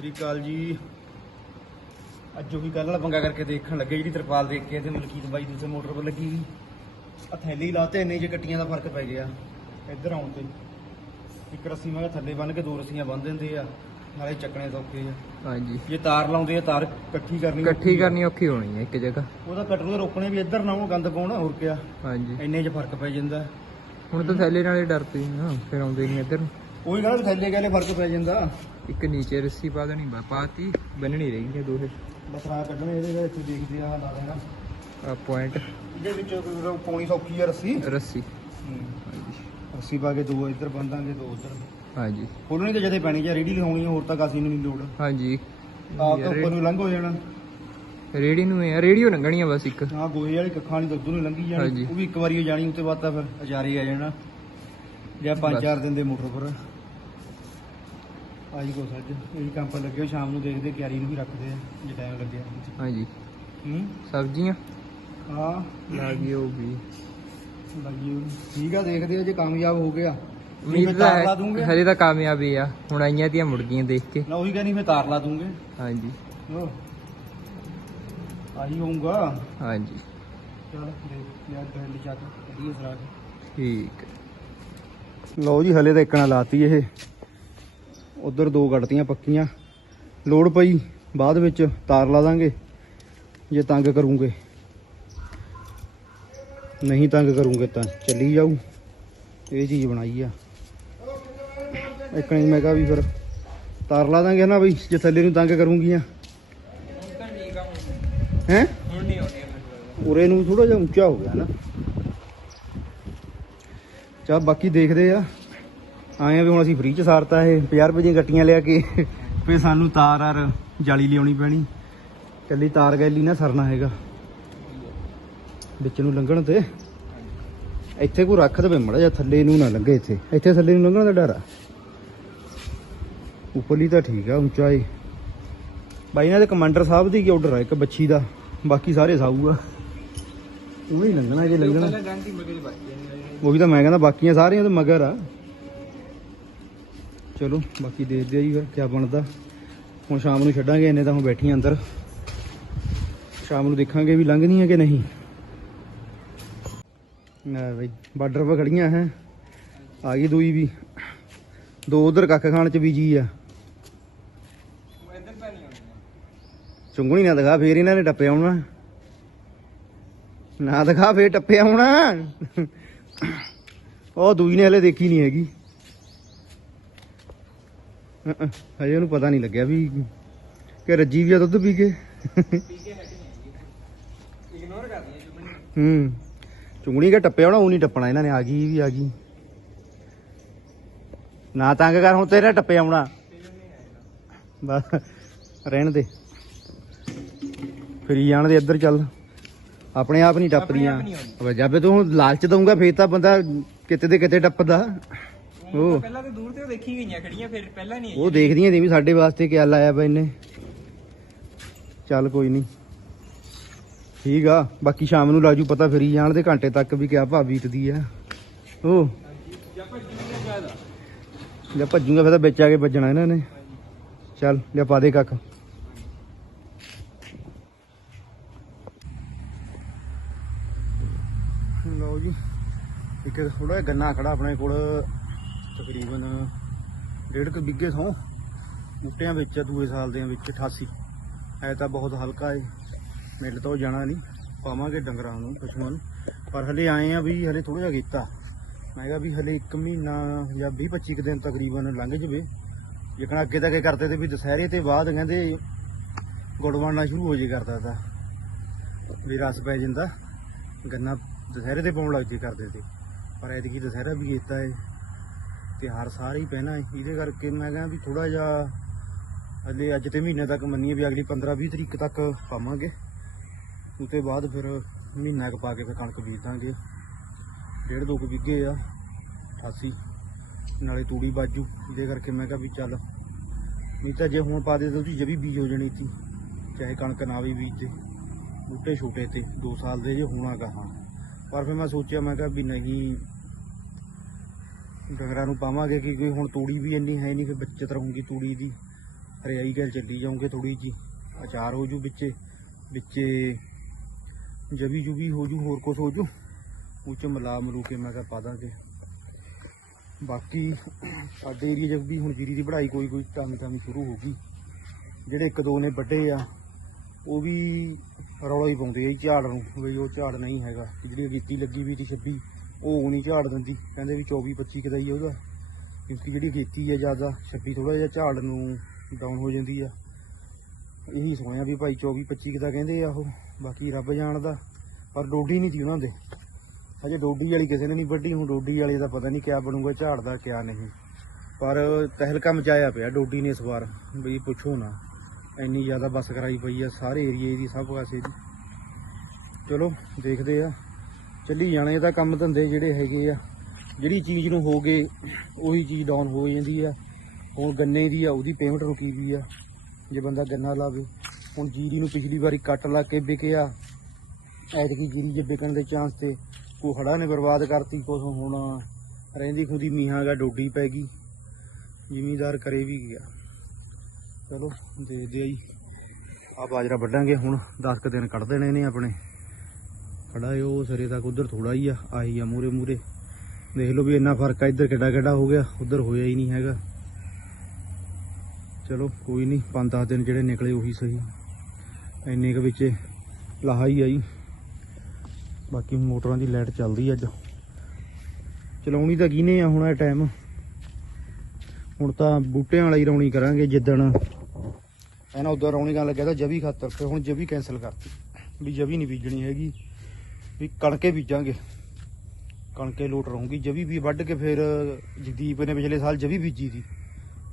ਸ੍ਰੀ ਅਕਾਲ ਜੀ। ਅੱਜ ਜੋ ਵੀ ਕੱਲ ਵਾਲਾ ਪੰਗਾ ਕਰਕੇ ਦੇਖਣ ਲੱਗੇ ਜਿਹੜੀ ਤਰਪਾਲ ਦੇਖ ਕੇ ਤੇ ਮਲਕੀਤ ਬਾਈ ਦੂਸਰੇ ਮੋਟਰ 'ਤੇ ਲੱਗੀ। ਆ ਥੈਲੀ ਲਾਤੇ ਇੰਨੇ ਜੇ ਕੱਟੀਆਂ ਦਾ ਫ਼ਰਕ ਪੈ ਗਿਆ। ਇੱਧਰ ਆਉਣ ਤੇ ਇੱਕ ਰੱਸੀ ਮੈਂ ਥੱਲੇ ਬੰਨ ਕੇ ਦੋ ਰੱਸੀਆਂ ਬੰਨ ਦਿੰਦੇ ਆ। ਨਾਲੇ ਚੱਕਣੇ ਸੌਖੇ ਆ। ਹਾਂਜੀ। ਜੇ ਤਾਰ ਲਾਉਂਦੇ ਆ ਤਾਰ ਇਕੱਠੀ ਕਰਨੀ ਇਕੱਠੀ ਕਰਨੀ ਔਖੀ ਹੋਣੀ ਹੈ ਇੱਕ ਜਗ੍ਹਾ। ਉਹਦਾ ਕਟਰੂ ਦੇ ਰੋਕਣੇ ਵੀ ਇੱਧਰ ਨਾ ਉਹ ਗੰਦ ਪਾਉਣਾ ਹੋਰ ਕਿਆ। ਹਾਂਜੀ। ਇੰਨੇ 'ਚ ਫ਼ਰਕ ਪੈ ਜਾਂਦਾ। ਹੁਣ ਤਾਂ ਥੈਲੇ ਨਾਲੇ ਡਰਦੇ ਨਾ ਫਿਰ ਆਉਂਦੇ ਨਹੀਂ ਇੱਧਰ ਨੂੰ। ਉਹੀ ਕਹਿੰਦਾ ਥੱਲੇ ਗਾਲੇ ਫ਼ਰਕ ਪੈ ਜਾਂਦਾ। ਇੱਕ ਨੀਚੇ ਰੱਸੀ ਪਾ ਦੇਣੀ ਬਾ ਪਾਤੀ ਬੰਨਣੀ ਰਹੀ ਹੈ ਦੋਹੇ। ਬਸ ਕੱਢਣੇ ਇਹਦੇ ਵਿੱਚ ਇੱਥੇ ਦੇਖਦੇ ਆ ਲਾ ਦੇਣਾ ਆ ਪੁਆਇੰਟ ਇਹਦੇ ਵਿੱਚ ਕੋਈ ਪਾਉਣੀ ਸੌਖੀ ਆ ਰੱਸੀ। ਰੱਸੀ। ਹੂੰ। ਹਾਂਜੀ। ਰੱਸੀ ਪਾ ਕੇ ਦੋ ਇੱਧਰ ਬੰਦਾਂਗੇ ਦੋ ਉੱਧਰ। ਹਾਂਜੀ। ਖੋਲਣੀ ਤੇ ਜਦੇ ਪੈਣੀ ਜਾਂ ਰੇੜੀ ਲਗਾਉਣੀ ਹੋਰ ਤਾਂ ਕਾਸੀ ਨਹੀਂ ਲੋੜ। ਹਾਂਜੀ। ਆਪ ਤਾਂ ਉੱਪਰ ਨੂੰ ਲੰਘ ਹੋ ਜਾਣਾ। ਰੇੜੀ ਨੂੰ ਇਹ ਰੇਡੀਓ ਲੰਘਣੀ ਆ ਬਸ ਇੱਕ। ਆ ਗੋਹੇ ਵਾਲੀ ਕੱਖਾਂ ਵਾਲੀ ਦੁੱਧ ਨੂੰ ਲੰਘੀ। ਜਾਣੀ। ਉਹ ਵੀ ਇੱਕ ਵਾਰੀ ਹੋ ਜਾਣੀ ਉੱਤੇ ਬਾਅਦ ਤਾਂ ਫਿਰ ਅਜਾਰੇ ਆ ਜਾਣਾ। ਜਾਂ ਪੰਜ। ਚਾਰ ਦਿਨ ਦੇ ਮੋਟਰ ਪਰ। ਆਈ ਕੋ ਸੱਜ ਇਹ ਕੰਮ ਪਰ ਲੱਗੇ ਹੋਏ, ਸ਼ਾਮ ਨੂੰ ਦੇਖਦੇ ਕਿਆਰੀ ਨੂੰ ਵੀ ਰੱਖਦੇ ਆ ਜੇ ਟਾਈਮ ਲੱਗਿਆ ਹਾਂਜੀ। ਹੂੰ? ਸਬਜ਼ੀਆਂ? ਹਾਂ ਲਾ ਗਈ। ਉਹ ਵੀ ਲੱਗੀ ਹੋਈ। ਠੀਕ ਆ ਦੇਖਦੇ ਆ ਜੇ ਕਾਮਯਾਬ ਹੋ ਗਿਆ। ਉਮੀਦ ਤਾਂ ਤਾਰ ਲਾ ਹੈ ਦੂੰਗੇ। ਹਜੇ ਤਾਂ ਕਾਮਯਾਬ ਹੀ ਆ ਹੁਣ ਆਈਆਂ ਦੀਆਂ ਮੁਰਗੀਆਂ ਦੇਖ ਕੇ। ਨਾ ਉਹੀ ਕਹਿੰਦੀ ਫੇ ਤਾਰ ਲਾ ਦੂੰਗੇ। ਹਾਂਜੀ। ਹੋ ਆਹੀ ਹੋਊਗਾ। ਹਾਂਜੀ। ਚਲ ਦੇਖ ਯਾਰ ਡੈਲੀ ਚੱਕ ਸਰਾ ਕੇ ਠੀਕ। ਲਓ ਜੀ ਹਲੇ ਤਾਂ ਇੱਕਣਾ ਲਾਤੀ ਇਹ। ਉਧਰ ਦੋ ਕੱਢਤੀਆਂ ਪੱਕੀਆਂ। ਲੋੜ ਪਈ, ਬਾਅਦ ਵਿੱਚ ਤਾਰ ਲਾ ਦਾਂਗੇ, ਜੇ ਤੰਗ ਕਰੂੰਗੇ। ਨਹੀਂ ਤੰਗ ਕਰੂੰਗੇ ਤਾਂ ਚੱਲੀ ਜਾਊ। ਇਹ ਚੀਜ਼ ਬਣਾਈ ਆ। ਇੱਕ ਨਹੀਂ, ਮੈਂ ਕਿਹਾ ਵੀ ਫਿਰ ਤਾਰ ਲਾ ਦਾਂਗੇ ਨਾ ਬਈ, ਜੇ ਥੱਲੇ ਨੂੰ ਤੰਗ ਕਰੂੰਗੀਆਂ। ਹੈ? ਹੁਣ ਨਹੀਂ ਆਉਣੀ ਉਰੇ ਨੂੰ ਥੋੜਾ ਜਿਹਾ ਉੱਚਾ ਹੋ ਗਿਆ ਨਾ। ਚਾ ਬਾਕੀ ਦੇਖਦੇ ਆ। ਆਏ ਆ ਵੀ ਹੁਣ ਅਸੀਂ ਫ੍ਰੀ ਚ ਸਾਰਤਾ ਇਹ 50 ਰੁਪਏ ਦੀਆਂ ਗੱਟੀਆਂ ਲਿਆ ਕੇ। ਫੇ ਸਾਨੂੰ ਤਾਰ ਆਰ ਜਾਲੀ ਲਿਆਉਣੀ ਪੈਣੀ। ਕੱਲੀ ਤਾਰ ਗੈਲੀ ਨਾ ਸਰਨਾ ਹੈਗਾ। ਵਿੱਚ ਨੂੰ ਲੰਘਣ ਤੇ। ਇੱਥੇ ਕੋਈ ਰੱਖ ਦੇਵੇ ਮੜਾ ਜਾਂ ਥੱਲੇ ਨੂੰ ਨਾ ਲੰਘੇ ਇੱਥੇ। ਇੱਥੇ ਥੱਲੇ ਨੂੰ ਲੰਘਣ ਦਾ ਡਰ ਆ। ਉੱਪਰਲੀ ਤਾਂ ਠੀਕ ਆ ਉੱਚਾ ਏ। ਬਾਈ ਇਹਨਾਂ ਦੇ ਕਮਾਂਡਰ ਸਾਹਿਬ ਦੀ ਕੀ ਆਰਡਰ ਆ? ਇੱਕ ਬੱਚੀ ਦਾ। ਬਾਕੀ ਸਾਰੇ ਸਾਊ ਆ। ਉਹ ਹੀ ਲੰਘਣਾ ਜੇ ਲੰਘਣਾ। ਉਹੀ ਤਾਂ ਮੈਂ ਕਹਿੰਦਾ ਬਾਕੀਆਂ ਸਾਰੀਆਂ ਤਾਂ ਮਗਰ ਆ। ਚਲੋ, ਬਾਕੀ ਦੇਖਦੇ ਆ ਜੀ ਫਿਰ ਕੀ ਬਣਦਾ। ਹੁਣ ਸ਼ਾਮ ਨੂੰ ਛੱਡਾਂਗੇ, ਇੰਨੇ ਤਾਂ ਹੁਣ ਬੈਠੀਆਂ ਅੰਦਰ। ਸ਼ਾਮ ਨੂੰ ਦੇਖਾਂਗੇ ਵੀ ਲੰਘਦੀਆਂ ਕਿ ਨਹੀਂ। ਨਾ ਬਈ, ਬਾਰਡਰ 'ਤੇ ਖੜੀਆਂ ਹੈ। ਆ ਗਈ ਦੂਈ ਵੀ। ਦੋ ਉਧਰ ਕੱਖ ਖਾਣ ਚ ਬੀਜੀ ਆ। ਇੱਧਰ ਤਾਂ ਚੁੰਗਣੀ ਨਾ ਦਿਖਾ, ਫੇਰ ਇਹਨਾਂ ਨੇ ਟੱਪੇ ਆਉਣਾ ਨਾ ਦਿਖਾ, ਫੇਰ ਟੱਪੇ ਆਉਣਾ ਉਹ ਦੂਈ ਨੇ ਹਲੇ ਦੇਖੀ ਨਹੀਂ ਹੈਗੀ। ਹਜੇ ਉਹਨੂੰ ਪਤਾ ਨਹੀਂ ਲੱਗਿਆ ਵੀ ਕਿ ਰੱਜੀ ਵੀ ਆ ਦੁੱਧ ਪੀ ਕੇ। ਇਗਨੋਰ ਕਰਦੀ ਹੈ। ਚੁਗਣੀ ਹੂੰ ਚੁੰਗਣੀ ਕੇ ਟੱਪੇ ਆਉਣਾ ਉਹ ਨਹੀਂ ਟੱਪਣਾ ਇਹਨਾਂ ਨੇ ਆ ਗਈ ਵੀ ਆ ਗਈ। ਨਾ ਤੰਗ ਕਰ ਹੁਣ ਤੇਰੇ ਟੱਪੇ ਆਉਣਾ। ਬਸ ਰਹਿਣ ਦੇ। ਫਰੀ ਜਾਣ ਦੇ ਇੱਧਰ ਚੱਲ। ਆਪਣੇ ਆਪ ਨਹੀਂ ਟੱਪਦੀਆਂ। ਜਾਬੇ ਤੂੰ ਹੁਣ ਲਾਲਚ ਦਊਂਗਾ ਫੇਰ ਤਾਂ ਬੰਦਾ ਕਿਤੇ ਦੇ ਕਿਤੇ ਟੱਪਦਾ। ਉਹ। ਪਹਿਲਾਂ ਤੇ ਦੂਰ ਤੇ ਉਹ ਦੇਖੀ ਗਈਆਂ ਖੜੀਆਂ ਫਿਰ ਪਹਿਲਾਂ ਨਹੀਂ ਉਹ ਦੇਖਦੀਆਂ ਨੇ ਵੀ ਸਾਡੇ ਵਾਸਤੇ ਕੀ ਲਾਇਆ ਵਾ ਇਹਨੇ। ਚੱਲ ਕੋਈ ਨਹੀਂ। ਠੀਕ ਆ ਬਾਕੀ ਸ਼ਾਮ ਨੂੰ ਲਾਜੂ ਪਤਾ ਫਰੀ ਜਾਣ ਦੇ ਘੰਟੇ ਤੱਕ ਵੀ ਕਿਆ ਭਾਅ ਬੀਤਦੀ ਆ। ਉਹ ਜੇ ਭੱਜੂਗਾ ਫਿਰ ਤਾਂ ਵਿੱਚ ਆ ਕੇ ਵੱਜਣਾ ਇਹਨਾਂ ਨੇ। ਚੱਲ ਲਿਆ ਪਾ ਦੇ ਕੱਖ। ਲਓ ਜੀ। ਇੱਕ ਥੋੜਾ ਜਿਹਾ ਗੰਨਾ ਖੜਾ ਆਪਣੇ ਕੋਲ। ਤਕਰੀਬਨ ਡੇਢ ਕੁ ਬਿੱਗੇ ਤੋਂ ਬੂਟਿਆਂ ਵਿੱਚ ਆ, ਦੂਏ ਸਾਲ ਦੇ ਵਿੱਚ 88 ਹੈ ਤਾਂ ਬਹੁਤ ਹਲਕਾ ਏ। ਮਿਲ ਤੋਂ ਜਾਣਾ ਨਹੀਂ ਪਾਵਾਂਗੇ ਡੰਗਰਾਂ ਨੂੰ, ਪਸ਼ੂਆਂ ਨੂੰ। ਪਰ ਹਲੇ ਆਏ ਆ ਵੀ ਹਲੇ ਥੋੜਾ ਜਿਹਾ ਕੀਤਾ। ਮੈਂ ਕਿਹਾ ਵੀ ਹਲੇ 1 ਮਹੀਨਾ ਜਾਂ 20 25 ਕੁ ਦਿਨ ਤਕਰੀਬਨ ਲੰਘ ਜਵੇ। ਜਿਕਣਾ ਅੱਗੇ ਤੱਕ ਇਹ ਕਰਦੇ ਤੇ ਵੀ ਦੁਸਹਿਰੇ ਤੇ ਬਾਅਦ ਕਹਿੰਦੇ ਗੁੜ ਬਣਨਾ ਸ਼ੁਰੂ ਹੋ ਜੇ ਕਰਦਾ ਤਾਂ। ਵੀ ਰਸ ਪੈ ਜਾਂਦਾ। ਗੰਨਾ ਦੁਸਹਿਰੇ ਤੇ ਪਾਉਣ ਲੱਗ ਜੇ ਕਰਦੇ ਤੇ। ਪਰ ਐਤਕੀ ਦੁਸਹਿਰਾ ਵੀ ਕੀਤਾ ਏ। ਤੇ ਹਰ ਹੀ ਪਹਿਨਾ ਏ ਇਹਦੇ ਕਰਕੇ ਮੈਂ ਕਿਹਾ ਵੀ ਥੋੜਾ ਜਿਹਾ ਹਲੇ ਅੱਜ ਤੇ ਮਹੀਨੇ ਤੱਕ ਮੰਨੀਏ ਵੀ ਅਗਲੀ 15 20 ਤਰੀਕ ਤੱਕ ਪਾਵਾਂਗੇ। ਉਸ ਤੋਂ ਬਾਅਦ ਫਿਰ ਮਹੀਨਾ ਕੁ ਪਾ ਕੇ ਫਿਰ ਕਣਕ ਬੀਜ ਦਾਂਗੇ। ਡੇਢ ਦੋ ਕੁ ਵਿਗੇ ਆ 88 ਨਾਲੇ ਤੂੜੀ ਬਾਜੂ, ਇਹਦੇ ਕਰਕੇ ਮੈਂ ਕਿਹਾ ਵੀ ਚੱਲ, ਨਹੀਂ ਤਾਂ ਜੇ ਹੁਣ ਪਾ ਦੇ ਤਾਂ ਉਹਦੀ ਜਵੀ ਬੀਜ ਹੋ ਜਾਣੀ ਸੀ, ਚਾਹੇ ਕਣਕ ਨਾ ਵੀ ਬੀਜ। 'ਤੇ ਬੂਟੇ ਛੋਟੇ ਤੇ 2 ਸਾਲ ਦੇ ਜੇ ਹੋਣਾ ਕਹਾ ਪਰ ਫਿਰ ਮੈਂ ਸੋਚਿਆ, ਮੈਂ ਕਿਹਾ ਵੀ ਨਹੀਂ ਡੰਗਰਾਂ ਨੂੰ ਪਾਵਾਂਗੇ ਕਿ ਕੋਈ ਹੁਣ ਤੂੜੀ ਵੀ ਇੰਨੀ ਹੈ ਨਹੀਂ ਕਿ ਬੱਚਤ ਰਹੂਗੀ ਤੂੜੀ ਦੀ। ਹਰਿਆਈ ਗੱਲ ਚੱਲੀ ਜਾਊਂਗੇ ਥੋੜੀ ਜੀ ਅਚਾਰ ਹੋ ਜੂ ਵਿੱਚੇ ਵਿੱਚੇ ਜਵੀ ਜੁਬੀ ਹੋ ਜੂ, ਹੋਰ ਕੁਝ ਹੋ ਜੂ। ਉਹ ਚ ਮਿਲਾ ਮਲੂ ਕੇ ਮੈਂ ਕਿਹਾ ਪਾ ਦਾਂਗੇ। ਬਾਕੀ ਸਾਡੇ ਏਰੀਆ 'ਚ ਵੀ ਹੁਣ ਜੀਰੀ ਦੀ ਪੜ੍ਹਾਈ ਕੋਈ ਕੋਈ ਟਾਮੀ ਟਾਮੀ ਸ਼ੁਰੂ ਹੋ ਗਈ। ਜਿਹੜੇ ਇੱਕ ਦੋ ਨੇ ਵੱਡੇ ਆ, ਉਹ ਵੀ ਰੌਲਾ ਹੀ ਪਾਉਂਦੇ ਆ ਜੀ ਝਾੜ ਨੂੰ, ਵੀ ਉਹ ਝਾੜ ਨਹੀਂ ਹੈਗਾ। ਤੇ ਜਿਹੜੀ ਅਗੀਤੀ ਲੱਗੀ ਵੀ ਤੀ 26 ਉਹ ਨਹੀਂ ਝਾੜ ਦਿੰਦੀ, ਕਹਿੰਦੇ ਵੀ 24 25 ਕਿਦਾ ਹੀ ਉਹਦਾ। ਕਿਉਂਕਿ ਜਿਹੜੀ ਖੇਤੀ ਆ ਜ਼ਿਆਦਾ 26 ਥੋੜਾ ਜਿਹਾ ਝਾੜ ਨੂੰ ਡਾਊਨ ਹੋ ਜਾਂਦੀ ਆ। ਇਹੀ ਸੁਣਿਆ ਵੀ ਭਾਈ 24 25 ਕਿਦਾ ਕਹਿੰਦੇ ਆ ਉਹ, ਬਾਕੀ ਰੱਬ ਜਾਣਦਾ। ਪਰ ਡੋਡੀ ਨਹੀਂ ਸੀ ਉਹਨਾਂ ਦੇ। ਅਜੇ ਡੋਡੀ ਵਾਲੀ ਕਿਸੇ ਨੇ ਨਹੀਂ ਵੱਢੀ, ਹੁਣ ਡੋਡੀ ਵਾਲੇ ਦਾ ਪਤਾ ਨਹੀਂ ਕਿਆ ਬਣੂਗਾ, ਝਾੜ ਦਾ ਕਿਆ ਨਹੀਂ। ਪਰ ਤਹਿਲਕਾ ਮਚਾਇਆ ਪਿਆ ਡੋਡੀ ਨੇ ਇਸ ਵਾਰ, ਵੀ ਪੁੱਛੋ ਨਾ। ਇੰਨੀ ਜ਼ਿਆਦਾ ਬੱਸ ਕਰਾਈ ਪਈ ਆ, ਸਾਰੇ ਏਰੀਏ ਦੀ ਸਭ ਪਾਸੇ ਦੀ। ਚਲੋ, ਦੇਖਦੇ ਆ। ਚੱਲੀ ਜਾਣੇ ਤਾਂ ਕੰਮ ਧੰਦੇ ਜਿਹੜੇ ਹੈਗੇ ਆ। ਜਿਹੜੀ ਚੀਜ਼ ਨੂੰ ਹੋ ਗਏ, ਉਹੀ ਚੀਜ਼ ਡਾਊਨ ਹੋ ਜਾਂਦੀ ਆ। ਹੁਣ ਗੰਨੇ ਦੀ ਆ, ਉਹਦੀ ਪੇਮੈਂਟ ਰੁਕੀ ਵੀ ਆ। ਜੇ ਬੰਦਾ ਗੰਨਾ ਲਾਵੇ, ਹੁਣ ਜੀਰੀ ਨੂੰ ਪਿਛਲੀ ਵਾਰੀ ਕੱਟ ਲਾ ਕੇ ਵਿਕਿਆ। ਐਤਕੀ ਜੀਰੀ ਜੇ ਵਿਕਣ ਦੇ ਚਾਂਸ ਤੇ ਕੋ ਹੜਾ ਨੇ ਬਰਬਾਦ ਕਰਤੀ, ਕੁਛ ਹੁਣ ਰਹਿੰਦੀ ਖੁਦੀ ਮੀਹਾਂ ਦਾ ਡੋਡੀ ਪੈ ਗਈ। ਜ਼ਿਮੀਦਾਰ ਕਰੇ ਵੀ ਗਿਆ। ਚਲੋ, ਦੇਖਦੇ ਆ ਜੀ। ਆ ਬਾਜਰਾ ਵੱਢਾਂਗੇ ਹੁਣ 10 ਕੁ ਦਿਨ ਕੱਢ ਦੇਣੇ ਨੇ ਆਪਣੇ। ਖੜਾ ਏ, ਉਹ ਸਿਰੇ ਤੱਕ ਉਧਰ ਥੋੜਾ ਹੀ ਆ, ਆਹੀ ਆ ਮੂਰੇ ਮੂਰੇ ਦੇਖ ਲਓ ਵੀ ਇੰਨਾ ਫ਼ਰਕ ਆ, ਇੱਧਰ ਕਿੱਡਾ ਕਿੱਡਾ ਹੋ ਗਿਆ, ਉਧਰ ਹੋਇਆ ਹੀ ਨਹੀਂ ਹੈਗਾ। ਚਲੋ, ਕੋਈ ਨਹੀਂ 5-10 ਦਿਨ ਜਿਹੜੇ ਨਿਕਲੇ ਉਹੀ ਸਹੀ। ਇੰਨੇ ਕੁ ਵਿੱਚ ਲਾਹਾ ਹੀ ਆਈ। ਬਾਕੀ ਮੋਟਰਾਂ ਦੀ ਲਾਈਟ ਚੱਲਦੀ ਅੱਜ। ਚਲਾਉਣੀ ਤਾਂ ਕਿਹਨੇ ਆ ਹੁਣ ਇਹ ਟਾਈਮ ਹੁਣ ਤਾਂ ਬੂਟਿਆਂ ਵਾਲੀ ਰੌਣੀ ਕਰਾਂਗੇ ਜਿੱਦਣ। ਇਹਨਾਂ ਉਧਰ ਰੌਣੀ ਕਰਨ ਲੱਗਿਆ ਤਾਂ ਜਵੀ ਖਾਤਰ ਫਿਰ ਹੁਣ ਜਵੀ ਕੈਨਸਲ ਕਰਤੀ। ਵੀ ਜਵੀ ਨਹੀਂ ਬੀਜਣੀ ਹੈਗੀ। ਵੀ ਕਣਕੇ ਬੀਜਾਂਗੇ। ਕਣਕੇ ਲੋਟ ਰਹੂਗੀ। ਜਵੀ ਵੀ ਵੱਢ ਕੇ ਫਿਰ ਜਗਦੀਪ ਨੇ ਪਿਛਲੇ ਸਾਲ ਜਵੀ ਬੀਜੀ ਸੀ।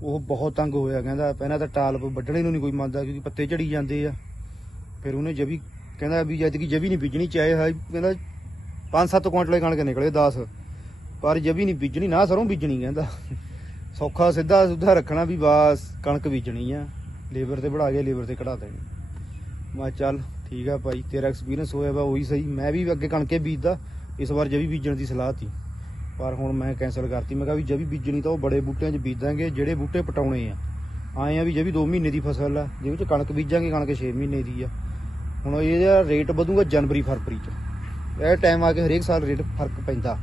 ਉਹ ਬਹੁਤ ਤੰਗ ਹੋਇਆ, ਕਹਿੰਦਾ ਪਹਿਲਾਂ ਤਾਂ ਟਾਲਪ ਵੱਢਣੇ ਨੂੰ ਨਹੀਂ ਕੋਈ ਮੰਨਦਾ ਕਿਉਂਕਿ ਪੱਤੇ ਝੜੀ ਜਾਂਦੇ ਆ। ਫਿਰ ਉਹਨੇ ਜਵੀ ਕਹਿੰਦਾ ਵੀ ਜਦ ਕਿ ਜਵੀ ਨਹੀਂ ਬੀਜਣੀ, ਚਾਹੇ ਹੈ ਕਹਿੰਦਾ 5-7 ਕੁਇੰਟਲ ਕਣਕ ਨਿਕਲੇ 10 ਪਰ ਜਵੀ ਨਹੀਂ ਬੀਜਣੀ, ਨਾ ਸਰੋਂ ਬੀਜਣੀ ਕਹਿੰਦਾ। ਸੌਖਾ ਸਿੱਧਾ ਸੁੱਧਾ ਰੱਖਣਾ ਵੀ ਬਸ ਕਣਕ ਬੀਜਣੀ ਆ। ਲੇਬਰ ਤੇ ਬੜਾ ਕੇ ਲੇਬਰ ਤੇ ਕਢਾ ਦੇਣੀ। ਮੈਂ ਚੱਲ ਠੀਕ ਆ ਭਾਈ, ਤੇਰਾ ਐਕਸਪੀਰੀਅੰਸ ਹੋਇਆ ਵਾ, ਉਹੀ ਸਹੀ। ਮੈਂ ਵੀ ਅੱਗੇ ਕਣਕੇ ਬੀਜਦਾ, ਇਸ ਵਾਰ ਜਵੀ ਬੀਜਣ ਦੀ ਸਲਾਹ ਤੀ। ਪਰ ਹੁਣ ਮੈਂ ਕੈਨਸਲ ਕਰਤੀ। ਮੈਂ ਕਿਹਾ ਵੀ ਜਵੀ ਬੀਜਣੀ ਤਾਂ ਉਹ ਬੜੇ ਬੂਟਿਆਂ 'ਚ ਬੀਜਾਂਗੇ, ਜਿਹੜੇ ਬੂਟੇ ਪਟਾਉਣੇ ਆ। ਆਏ ਆ ਵੀ ਜਵੀ 2 ਮਹੀਨੇ ਦੀ ਫਸਲ ਆ, ਜਿਹਦੇ ਵਿੱਚ ਕਣਕ ਬੀਜਾਂਗੇ, ਕਣਕ 6 ਮਹੀਨੇ ਦੀ ਆ। ਹੁਣ ਇਹਦਾ ਰੇਟ ਵਧੂਗਾ ਜਨਵਰੀ, ਫਰਵਰੀ 'ਚ। ਇਹ ਟਾਈਮ ਆ ਕੇ ਹਰੇਕ ਸਾਲ ਰੇਟ ਫ਼ਰਕ ਪੈਂਦਾ।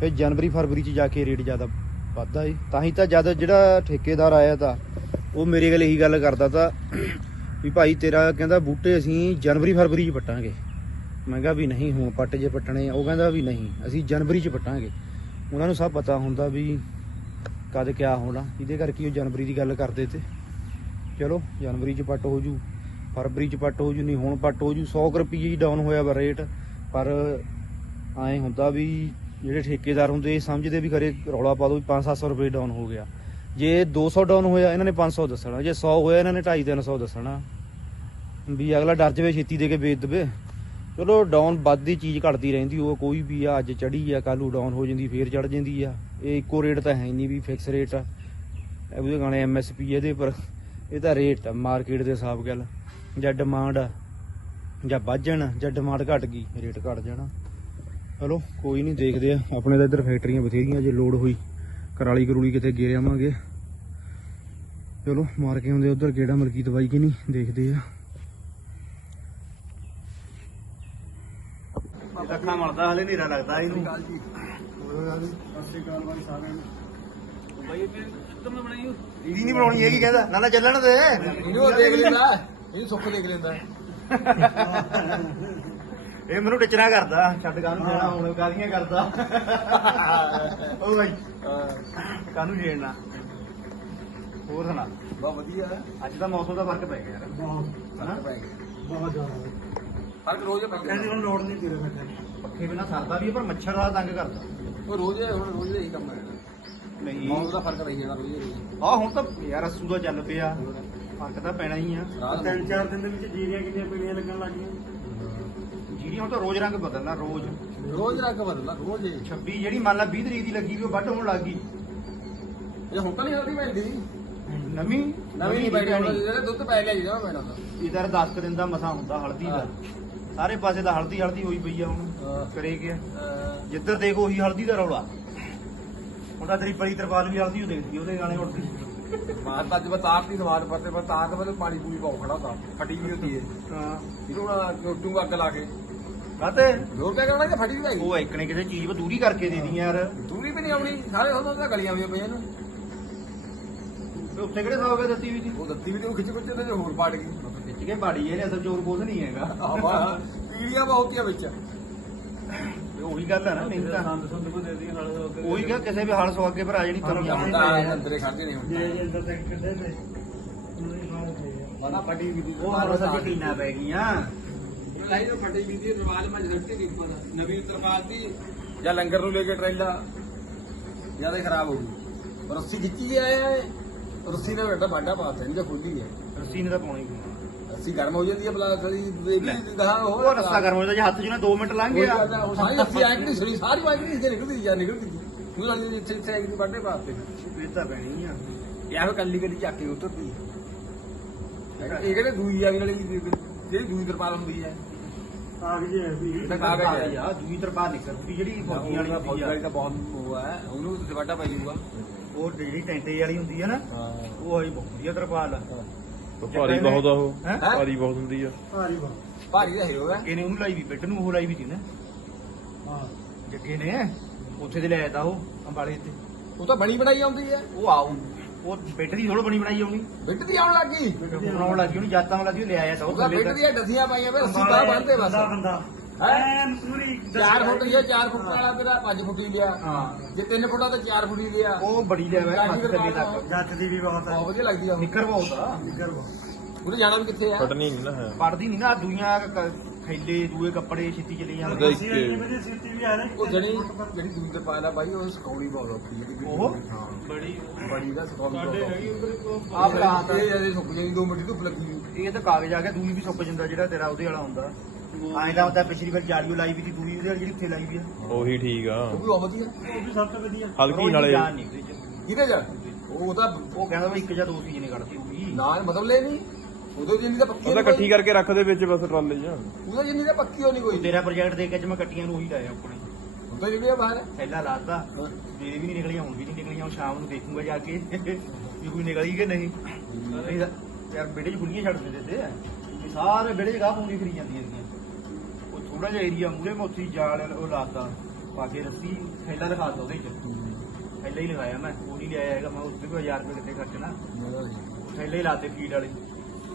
ਫਿਰ ਜਨਵਰੀ, ਫਰਵਰੀ 'ਚ ਜਾ ਕੇ ਰੇਟ ਜ਼ਿਆਦਾ ਵੱਧਦਾ ਏ। ਤਾਂ ਹੀ ਤਾਂ ਜਦ ਜਿਹੜਾ ਠੇਕੇਦਾਰ ਆਇਆ ਤਾਂ, ਉਹ ਮੇਰੇ ਕੋਲ ਇਹੀ ਗੱਲ ਕਰਦਾ ਤਾਂ ਵੀ ਭਾਈ ਤੇਰਾ ਕਹਿੰਦਾ ਬੂਟੇ ਅਸੀਂ ਜਨਵਰੀ ਫਰਵਰੀ 'ਚ ਪੱਟਾਂਗੇ। ਮੈਂ ਕਿਹਾ ਵੀ ਨਹੀਂ, ਹੁਣ ਪੱਟ ਜੇ ਪੱਟਣੇ ਉਹ ਕਹਿੰਦਾ ਵੀ ਨਹੀਂ, ਅਸੀਂ ਜਨਵਰੀ 'ਚ ਪੱਟਾਂਗੇ। ਉਹਨਾਂ ਨੂੰ ਸਭ ਪਤਾ ਹੁੰਦਾ ਵੀ ਕਦ ਕਿਆ ਹੋਣਾ, ਇਹਦੇ ਕਰਕੇ ਉਹ ਜਨਵਰੀ ਦੀ ਗੱਲ ਕਰਦੇ ਤੇ। ਚਲੋ, ਜਨਵਰੀ 'ਚ ਪੱਟ ਹੋ ਜੂ ਫਰਵਰੀ 'ਚ ਪੱਟ ਹੋ ਜੂ ਨਹੀਂ ਹੁਣ ਪੱਟ ਹੋ ਜੂ 100 ਰੁਪਏ ਹੀ ਡਾਊਨ ਹੋਇਆ ਵਾ ਰੇਟ ਪਰ ਐਂ ਹੁੰਦਾ ਵੀ ਜਿਹੜੇ ਠੇਕੇਦਾਰ ਹੁੰਦੇ, ਇਹ ਸਮਝਦੇ ਵੀ ਖਰੇ ਰੌਲਾ ਪਾ ਦੋ ਵੀ 5-700 ਰੁਪਏ ਡਾਊਨ ਹੋ ਗਿਆ। ਜੇ 200 ਡਾਊਨ ਹੋਇਆ, ਇਹਨਾਂ ਨੇ 500 ਦੱਸਣਾ। ਜੇ 100 ਹੋਇਆ, ਇਹਨਾਂ ਨੇ 250-300 ਦੱਸਣਾ। ਵੀ ਅਗਲਾ ਡਰ ਜਵੇ, ਛੇਤੀ ਦੇ ਕੇ ਵੇਚ ਦੇਵੇ। ਚਲੋ, ਡਾਊਨ ਵੱਧਦੀ ਚੀਜ਼ ਘਟਦੀ ਰਹਿੰਦੀ, ਉਹ ਕੋਈ ਵੀ ਆ, ਅੱਜ ਚੜੀ ਆ, ਕੱਲ੍ਹ ਨੂੰ ਡਾਊਨ ਹੋ ਜਾਂਦੀ, ਫੇਰ ਚੜ ਜਾਂਦੀ ਆ। ਇਹ ਇੱਕੋ ਰੇਟ ਤਾਂ ਹੈ ਹੀ ਨਹੀਂ ਵੀ ਫਿਕਸ ਰੇਟ ਆ। ਇਹ ਉਹਦੇ ਗਾਣੇ ਐਮਐਸਪੀ ਇਹਦੇ ਪਰ, ਇਹ ਤਾਂ ਰੇਟ ਆ ਮਾਰਕੀਟ ਦੇ ਹਿਸਾਬ ਗੱਲ। ਜਾਂ ਡਿਮਾਂਡ ਆ, ਜਾਂ ਵੱਜਣ ਜਾਂ ਡਿਮਾਂਡ ਘਟ ਗਈ ਰੇਟ ਘਟ ਜਾਣਾ। ਚਲੋ, ਕੋਈ ਨਹੀਂ, ਦੇਖਦੇ ਆ। ਆਪਣੇ ਤਾਂ ਇੱਧਰ ਫੈਕਟਰੀਆਂ ਬਥੇਰੀਆਂ, ਜੇ ਲੋਡ ਹੋਈ ਕਰਾਲੀ ਕਰੂਲੀ ਕਿਤੇ ਗੇਰ ਆਵਾਂਗੇ। ਚਲੋ ਮਾਰ ਕੇ ਆਉਂਦੇ ਉਧਰ ਕਿਹੜਾ ਮਲਕੀ ਦਵਾਈ ਕਿ ਨਹੀਂ ਦੇਖਦੇ ਆ। ਅੱਖਾਂ ਮਲਦਾ ਹਲੇ ਨੇਰਾ ਲੱਗਦਾ ਇਹਨੂੰ। ਰੀਡੀ ਨਹੀਂ ਬਣਾਉਣੀ ਹੈਗੀ ਕਹਿੰਦਾ। ਨਾ ਨਾ ਚੱਲਣ ਦੇ। ਇਹਨੂੰ ਦੇਖ ਲੈਂਦਾ। ਇਹਨੂੰ ਸੁੱਖ ਦੇਖ ਲੈਂਦਾ। ਇਹ ਮੈਨੂੰ ਟਿਚਣਾ ਕਰਦਾ। ਛੱਡ ਕਾਹਨੂੰ ਜਾਣਾ ਹੁਣ ਕਾਦੀਆਂ ਕਰਦਾ। ਓ ਬਾਈ ਕਾਹਨੂੰ ਛੇੜਨਾ ਹੋਰ ਸੁਣਾ। ਬਹੁਤ ਵਧੀਆ। ਅੱਜ ਦਾ ਮੌਸਮ ਦਾ ਫ਼ਰਕ ਪੈ ਗਿਆ ਯਾਰ। ਹਨਾ? ਬਹੁਤ ਜ਼ਿਆਦਾ। ਫ਼ਰਕ ਰੋਜ਼ ਪੈਂਦਾ ਹੁਣ ਲੋੜ ਨਹੀਂ ਤੇਰੇ ਬੈਠੇ ਪੱਖੇ ਬਿਨਾ ਸਰਦਾ ਵੀ ਹੈ ਪਰ ਮੱਛਰ ਦਾ ਤੰਗ ਕਰਦਾ। ਉਹ ਰੋਜ਼ ਹੁਣ ਰੋਜ਼ ਦਾ ਹੀ ਕੰਮ ਹੈ। ਨਹੀਂ। ਮੌਸਮ ਦਾ ਫ਼ਰਕ ਰਹੀ ਜਾਂਦਾ ਰੋਜ਼ ਰੋਜ਼ ਆ ਹੁਣ ਤਾਂ ਯਾਰ ਅਸੂ ਦਾ ਚੱਲ ਪਿਆ। ਫ਼ਰਕ ਤਾਂ ਪੈਣਾ ਹੀ ਆ। ਰਾਤ ਤਿੰਨ ਚਾਰ ਦਿਨ ਦੇ ਵਿੱਚ ਜੀਰੀਆਂ ਕਿੰਨੀਆਂ ਪੀਣੀਆਂ ਲੱਗਣ ਲੱਗ ਗਈਆਂ। ਜੀਰੀਆਂ ਹੁਣ ਤਾਂ ਰੋਜ਼ ਰੰਗ ਬਦਲਣਾ ਰੋਜ਼। ਰੋਜ਼ ਰੰਗ ਬਦਲਦਾ ਰੋਜ਼ ਹੀ। 26 ਜਿਹੜੀ ਮੰਨ ਲਾ 20 ਤਰੀਕ ਦੀ ਲੱਗੀ ਵੀ ਉਹ ਵੱਢ ਹੋਣ ਲੱਗ ਗਈ। ਇਹ ਹੁਣ ਤਾਂ ਨਹੀਂ ਹਲਦੀ ਪੈਂਦੀ ਨਵੀਂ ਨਵੀਂ ਬੈਠੀ ਹੁਣ ਜਿਹੜੇ ਦੁੱਧ ਪੈ ਗਿਆ ਜਿਹੜਾ ਪੈਣਾ ਤਾਂ। ਇਧਰ 10 ਕੁ ਦਿਨ ਦਾ ਮਸਾ ਹੁੰਦਾ ਹਲਦੀ ਦਾ। ਸਾਰੇ ਪਾਸੇ ਤਾਂ ਹਲਦੀ ਹਲਦੀ ਹੋਈ ਪਈ ਆ ਹੁਣ। ਕਰੇ ਗਿਆ ਜਿੱਧਰ ਦੇਖੋ ਉਹੀ ਹਲਦੀ ਦਾ ਰੌਲਾ। ਹੁਣ ਤਾਂ ਤੇਰੀ ਪਰੀ ਤਰਪਾਲ ਵੀ ਹਲਦੀ ਹੋ ਦੇਖਦੀ ਉਹਦੇ ਗਾਣੇ ਉੱਡਦੇ ਮਾਰ ਤਾਂ ਅੱਜ ਬਤਾਰ ਦੀ ਪਰਤੇ ਬਤਾਰ ਤੇ ਮਤਲਬ ਪਾਣੀ ਪੂਰੀ ਪਾਉ ਖੜਾ ਹੁੰਦਾ ਫਟੀ ਵੀ ਹੁੰਦੀ ਹੈ ਹਾਂ। ਇਹਨੂੰ ਨਾ ਟੋਟੂ ਅੱਗ ਲਾ ਕੇ। ਕਾਤੇ? ਜ਼ੋਰ ਪੈ ਕਰਨਾ ਕਿ ਫਟੀ ਵੀ ਆਈ ਉਹ ਇੱਕ ਨੇ ਕਿਸੇ ਚੀਜ਼ 'ਤੇ ਦੂਰੀ ਕਰਕੇ ਦੇ ਦੀ ਯਾਰ। ਦੂਰੀ ਵੀ ਨਹੀਂ ਆਉਣੀ ਸਾਰੇ ਉਹਨਾਂ ਦੀਆਂ ਗਲੀਆਂ ਵੀ ਪਈਆਂ ਨੇ। ਉੱਥੇ ਕਿਹੜੇ ਹੋ ਗਏ ਦਿੱਤੀ ਵੀ ਸੀ? ਉਹ ਦੱਤੀ ਵੀ ਤੇ ਉਹ ਖਿੱਚ ਖਿੱਚ ਤੇ ਹੋਰ ਪਾੜ ਗਈ। ਖਿੱਚ ਕੇ ਬਾੜੀ ਇਹਨੇ ਅਸਲ ਚੋਰ ਕੋਲ ਨਹੀਂ ਹੈਗਾ। ਆਵਾ ਪੀੜੀਆਂ ਬਹੁਤੀਆਂ ਵਿੱਚ। ਤੇ ਉਹੀ ਗੱਲ ਹੈ ਨਾ ਮਿਹਨਤ ਸੰਦ ਕੋ ਦੇ ਦੀ ਉਹੀ ਕਿਹਾ ਕਿਸੇ ਵੀ ਹਾਲ ਸਵਾਗੇ ਭਰਾ ਜਿਹੜੀ ਕਮੀ ਆ ਤਾਂ ਅੰਦਰੇ ਖਾਦੇ ਨਹੀਂ ਹੁਣ ਮਨਾ ਫਟੀ ਵੀ ਉਹ ਹਾਲ ਸੱਚ ਟੀਨਾ ਪੈ ਗਈਆਂ। ਲਾਈ ਤਾਂ ਫਟੀ ਵੀ ਦੀ ਰਵਾਜ ਨਵੀਂ ਦੀ ਜਾਂ ਲੰਗਰ ਨੂੰ ਲੈ ਕੇ ਟਰੇਲਾ ਜ਼ਿਆਦਾ ਖਰਾਬ ਹੋ ਗਈ। ਰੱਸੀ ਖਿੱਚੀ ਆਇਆ ਹੈ ਰੱਸੀ ਨੇ ਬੇਟਾ ਬਾਡਾ ਪਾਤਾ ਇਹਨੇ ਖੁੱਲੀ ਹੈ। ਰੱਸੀ ਨੇ ਤਾਂ ਪਾਉਣੀ। ਰੱਸੀ ਗਰਮ ਹੋ ਜਾਂਦੀ ਹੈ ਬਲਾ ਸੜੀ ਇਹ ਵੀ ਗਾਹ ਹੋਰ ਉਹ ਰਸਤਾ ਗਰਮ ਹੋ ਜਾਂਦਾ ਜੇ ਹੱਥ 'ਚ ਨਾ 2 ਮਿੰਟ ਲੰਘ ਗਿਆ। ਉਹ ਸਾਰੀ ਰੱਸੀ ਆਈ ਨਹੀਂ ਸੜੀ ਸਾਰੀ ਵਾਈ ਨਹੀਂ ਇੱਥੇ ਨਿਕਲਦੀ ਜਾਂ ਨਿਕਲਦੀ ਉਹ ਨਾਲ ਇੱਥੇ ਇੱਥੇ ਆਈ ਬਾਡੇ ਪਾਤੇ ਇਹ ਤਾਂ ਪੈਣੀ ਆ। ਯਾ ਫਿਰ ਕੱਲੀ ਕੱਲੀ ਚੱਕ ਕੇ ਉਤਰਦੀ ਇਹ ਕਿਹੜੇ ਦੂਈ ਆ ਜਿਹੜੀ ਜਿਹੜੀ ਦੂਈ ਤਰਪਾਲ ਹੁੰਦੀ ਹੈ। ਆ ਗਈ ਇਹ ਤਾਂ ਕਾਗਜ਼ ਹੈ। ਆ। ਦੂਈ ਤਰਪਾਲ ਨਿਕਲਦੀ ਜਿਹੜੀ ਫੌਜੀ ਵਾਲੀ ਹੁੰਦੀ ਫੌਜੀ ਆ ਵਾਲੀ ਤਾਂ ਬਹੁਤ ਉਹ ਹੈ। ਉਹਨੂੰ ਤੇ ਵਾਟਾ ਪੈ ਜਾਊਗਾ। ਉਹ ਜਿਹੜੀ ਟੈਂਟੇ ਵਾਲੀ ਹੁੰਦੀ ਆ ਨਾ ਹਾਂ। ਉਹ ਹਈ ਬਹੁਤ ਵਧੀਆ ਤਰਪਾਲ ਆ। ਭਾਰੀ ਬਹੁਤ ਆ ਉਹ। ਹੈਂ? ਭਾਰੀ ਬਹੁਤ ਹੁੰਦੀ ਆ। ਭਾਰੀ ਬਹੁਤ। ਭਾਰੀ ਦਾ ਹੀਰੋ ਹੈ ਇਹਨੇ ਉਹਨੂੰ ਲਾਈ ਵੀ ਬੈੱਡ ਨੂੰ ਉਹ ਲਾਈ ਵੀ ਸੀ ਨਾ। ਹਾਂ। ਜੱਗੇ ਨੇ ਉੱਥੇ ਦੇ ਲੈ ਆਇਆ ਉਹ ਅੰਬਾਲੇ ਤੇ ਉਹ ਤਾਂ ਬਣੀ ਬਣਾਈ ਆਉਂਦੀ ਹੈ ਉਹ ਆਉ ਉਹ ਬੈੱਡ ਦੀ ਥੋੜਾ ਬਣੀ ਬਣਾਈ ਆਉਣੀ। ਬਿੱਟ ਦੀ ਆਉਣ ਲੱਗੀ ਬਣਾਉਣ ਲੱਗੀ ਉਹਨੂੰ ਜਾਤਾਂ ਵਾਲਾ ਸੀ ਉਹ ਲੈ ਆਇਆ ਤਾਂ ਉਹ ਉਹਦਾ ਬਿੱਟ ਦੀਆਂ ਡਸੀਆਂ ਪਾਈਆਂ ਵੇ ਰੱਸੀ ਬਾਹ ਬੰਨਦੇ ਬਸ। ਹੈ? ਪੂਰੀ 4 ਫੁੱਟ ਦੀ 4 ਫੁੱਟ ਵਾਲਾ ਤੇਰਾ 5 ਫੁੱਟ ਹੀ ਲਿਆ। ਹਾਂ। ਜੇ 3 ਫੁੱਟਾ ਤਾਂ 4 ਫੁੱਟ ਹੀ ਲਿਆ। ਉਹ ਬੜੀ ਲੈ ਆਇਆ ਗਾਡੀ ਖੱਤ ਥੱਲੇ ਕਰਵਾ ਤੱਕ। ਜੱਟ ਦੀ ਵੀ ਬਹੁਤ ਬਹੁਤ ਵਧੀਆ ਲੱਗਦੀ ਆ ਉਹ। ਨਿੱਕਰ ਬਹੁਤ ਆ ਨਿੱਕਰ ਉਹਨੇ ਜਾਣਾ ਵੀ ਕਿੱਥੇ ਆ? ਫਟਣੀ ਨਹੀਂ ਨਾ ਹੈ। ਪੜਦੀ ਨਹੀਂ ਨਾ ਦੂਈਆਂ ਕ- ਥੈਲੇ ਦੂਏ ਕੱਪੜੇ ਛੇਤੀ ਚਲੇ ਜਾਂਦੇ। ਉਹ ਜਿਹੜੀ ਜਿਹੜੀ ਦੂਜੀ ਤੇ ਪਾਇਆ ਬਾਈ ਉਹ ਸੁਕਾਉਣੀ ਬਹੁਤ ਔਖੀ ਹੈ ਉਹ? ਬੜੀ ਬੜੀ ਦਾ ਸੁਕਾਉਣੀ ਬਹੁਤ ਆਹ ਬਰਾਤ ਆ। ਇਹ ਜਦੇ ਸੁੱਕ ਜਾਂਦੀ 2 ਮਿੰਟ ਧੁੱਪ ਲੱਗੀ ਹੋਈ। ਇਹ ਤਾਂ ਕਾਗਜ਼ ਆ ਗਿਆ ਦੂਈ ਵੀ ਸੁੱਕ ਜਾਂਦਾ ਜਿਹੜਾ ਤੇਰਾ ਉਹਦੇ ਵਾਲਾ ਹੁੰਦਾ। ਐਂ ਤਾਂ ਹੁੰਦਾ ਪਿਛਲੀ ਵਾਰ ਜਾਲੀਓ ਲਾਈ ਵੀ ਸੀ ਦੂਈ ਉਹਦੇ ਜਿਹੜੀ ਉੱਥੇ ਲਾਈ ਵੀ ਆ। ਉਹੀ ਠੀਕ ਆ। ਉਹ ਵੀ ਬਹੁਤ ਵਧੀਆ। ਉਹ ਵੀ ਸਭ ਤੋਂ ਵਧੀਆ। ਹਲਕੀ ਨਾਲੇ ਜਾਨ ਨਹੀਂ ਉਹਦੇ ਚ ਕਿਹਦੇ ਜਾ ਉਹ ਤਾਂ ਉਹ ਕਹਿੰਦਾ ਵੀ ਇੱਕ ਜਾਂ ਦੋ ਸੀਜ਼ਨ ਕੱਢਦੀ ਹੋਊਗੀ। ਨਾ ਮਤਲਬ ਲੈ ਨਹੀਂ। ਉਹਦੇ ਜਿੰਨੀ ਤਾਂ ਪੱਕੀ ਉਹ ਤਾਂ ਇਕੱਠੀ ਕਰਕੇ ਰੱਖਦੇ ਵਿੱਚ ਬਸ ਟਰਾਲੇ 'ਚ। ਉਹਦੇ ਜਿੰਨੀ ਤਾਂ ਪੱਕੀ ਹੋਣੀ ਕੋਈ। ਤੇਰਾ ਪ੍ਰੋਜੈਕਟ ਦੇ ਕੇ ਅੱਜ ਮੈਂ ਕੱਟੀਆਂ ਨੂੰ ਉਹੀ ਲਾਇਆ ਆਪਣੇ। ਉਹਦੇ ਜਿਹੜੀ ਬਾਹਰ। ਪਹਿਲਾਂ ਲਾਤਾ। ਮੇਰੇ ਵੀ ਨਹੀਂ ਨਿਕਲੀਆਂ ਹੁਣ ਵੀ ਨਹੀਂ ਨਿਕਲੀਆਂ। ਹੁਣ ਸ਼ਾਮ ਨੂੰ ਦੇਖੂੰਗਾ ਜਾ ਕੇ। ਵੀ ਕੋਈ ਨਿਕਲੀ ਕਿ ਨਹੀਂ। ਨਹੀਂ ਤਾਂ ਯਾਰ ਬੇੜੇ 'ਚ ਗੁੱਲੀਆਂ ਛੱਡ ਦਿੰਦੇ ਤੇ। ਇਹ ਸਾਰੇ ਬੇੜੇ 'ਚ ਗਾਹ ਪੂਰੀ ਫਰੀ ਜਾਂਦੀਆਂ ਸੀਗੀਆਂ। ਥੋੜਾ ਜਿਹਾ ਏਰੀਆ ਮੂਰੇ ਮੋਤੀ ਜਾਲ ਉਹ ਲਾਤਾ। ਪਾ ਕੇ ਰੱਸੀ ਥੈਲਾ ਦਿਖਾਤਾ ਉਹਦੇ 'ਚ ਥੈਲਾ ਹੀ ਲਗਾਇਆ ਮੈਂ ਉਹ ਨਹੀਂ ਲਿਆਇਆ ਹੈਗਾ ਮੈਂ ਉੱਤੇ ਕੋਈ 1000 ਰੁਪਏ ਕਿੱਥੇ ਖਰਚਣਾ ਥੈਲੇ ਹੀ ਲਾਤੇ ਫੀਡ ਵਾਲੇ।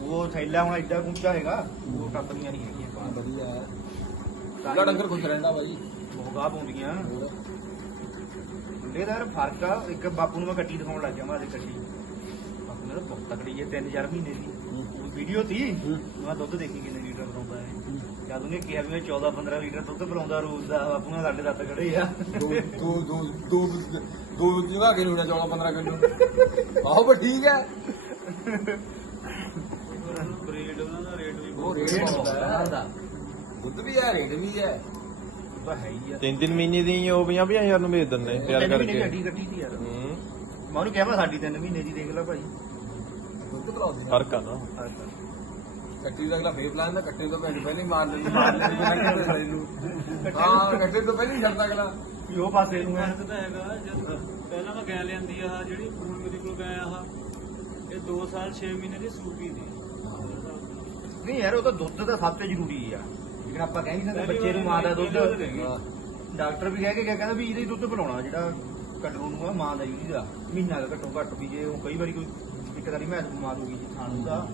ਉਹ ਥੈਲਾ ਹੁਣ ਐਡਾ ਉੱਚਾ ਹੈਗਾ ਉਹ ਟੱਪਦੀਆਂ ਨਹੀਂ ਹੈਗੀਆਂ। ਬਾਹਰ ਵਧੀਆ ਹੈ। ਉਹਦਾ ਡੰਗਰ ਖੁਸ਼ ਰਹਿੰਦਾ ਬਾਈ? ਉਹ ਗਾਹ ਪਾਉਂਦੀਆਂ। ਇਹਦਾ ਯਾਰ ਫ਼ਰਕ ਆ ਇੱਕ ਬਾਪੂ ਨੂੰ ਮੈਂ ਕੱਟੀ ਦਿਖਾਉਣ ਲੱਗ ਗਿਆ ਮੈਂ ਅੱਜ ਕੱਟੀ ਬਾਪੂ ਨੇ ਤਾਂ ਬਹੁਤ ਤਕੜੀ ਹੈ 3000 ਮਹੀਨੇ ਦੀ। ਵੀਡੀਓ ਤੀ ਮੈਂ ਦੁੱਧ ਦੇਖੀ ਕਿੰਨੇ ਲੀਟਰ ਬਣਾਉਂਦਾ ਹੈ। ਜਦ ਉਹਨੇ ਕਿਹਾ ਵੀ ਮੈਂ 14 15 ਲੀਟਰ ਦੁੱਧ ਬਣਾਉਂਦਾ ਰੋਜ਼ ਦਾ ਬਾਪੂ ਨਾਲ ਸਾਡੇ ਦੱਤ ਖੜੇ ਆ। ਦੋ ਦੋ ਦੋ ਦੋ ਦੋ ਜਗ੍ਹਾ ਕੇ ਨੂੰ 14 15 ਕਿਲੋ। ਆਹੋ ਬਸ ਠੀਕ ਹੈ। ਬ੍ਰੇਡ ਉਹਨਾਂ ਦਾ ਰੇਟ ਵੀ ਉਹ ਰੇਟ ਬਹੁਤ ਹੈ। ਦਾ ਦੁੱਧ ਵੀ ਹੈ ਰੇਟ ਵੀ ਹੈ। ਉਹ ਤਾਂ ਹੈ ਹੀ ਆ। ਤਿੰਨ ਤਿੰਨ ਮਹੀਨੇ ਦੀ ਉਹ 50 ਹਜ਼ਾਰ ਨੂੰ ਵੇਚ ਦਿੰਨੇ ਤਿਆਰ ਤਿੰਨ ਕਰਕੇ। ਹੱਡੀ ਕੱਟੀ ਸੀ ਯਾਰ। ਹੂੰ। ਮੈਂ ਉਹਨੂੰ ਕਿਹਾ ਮੈਂ ਸਾਡੀ 3 ਮਹੀਨੇ ਦੀ ਦੇਖ ਲੈ ਭਾਈ। ਦੁੱਧ ਪਲਾਉਂਦੇ ਫ਼ਰਕ ਆ ਨਾ। ਕੱਟੀ ਦਾ ਅਗਲਾ ਫੇਰ ਪਲਾਨ ਦਾ ਕੱਟੇ ਤੋਂ ਪਹਿਲੇ ਪਹਿਲੇ ਮਾਰ ਲੈਂਦੇ ਮਾਰ ਲੈਂਦੇ ਸਰੀ ਨੂੰ ਹਾਂ ਕੱਟੇ ਤੋਂ ਪਹਿਲੇ ਛੱਡਦਾ ਅਗਲਾ। ਵੀ ਉਹ ਪਾਸੇ ਨੂੰ ਹੈ ਤਾਂ ਹੈਗਾ ਜਦ ਪਹਿਲਾਂ ਮੈਂ ਗੈ ਲਿਆਂਦੀ ਆ ਜਿਹੜੀ ਹੁਣ ਮੇਰੇ ਕੋਲ ਗਏ ਆ ਇਹ 2 ਸਾਲ 6 ਮਹੀਨੇ ਦੀ ਸੂਪੀ ਦੀ ਨਹੀਂ ਯਾਰ ਉਹ ਤਾਂ ਦੁੱਧ ਤਾਂ ਸਭ ਤੋਂ ਜ਼ਰੂਰੀ ਆ। ਲੇਕਿਨ ਆਪਾਂ ਕਹਿ ਨਹੀਂ ਸਕਦੇ ਬੱਚੇ ਨੂੰ ਮਾਂ ਦਾ ਦੁੱਧ। ਡਾਕਟਰ ਵੀ ਕਹਿ ਕੇ ਗਿਆ ਕਹਿੰਦਾ ਵੀ ਇਹਦਾ ਦੁੱਧ ਪਿਲਾਉਣਾ ਜਿਹੜਾ ਕੱਟਰੂ ਨੂੰ ਆ ਮਾਂ ਦਾ ਹੀ ਉਹਦਾ ਮਹੀਨਾ ਦਾ ਘੱਟੋ ਘੱਟ ਵੀ ਜੇ ਉਹ ਕਈ ਵਾਰੀ ਕੋਈ ਇੱਕ ਵਾਰੀ ਮੈਂ ਬਿਮਾਰ ਹੋ ਗਈ ਜੀ ਥਾਣੂ ਦਾ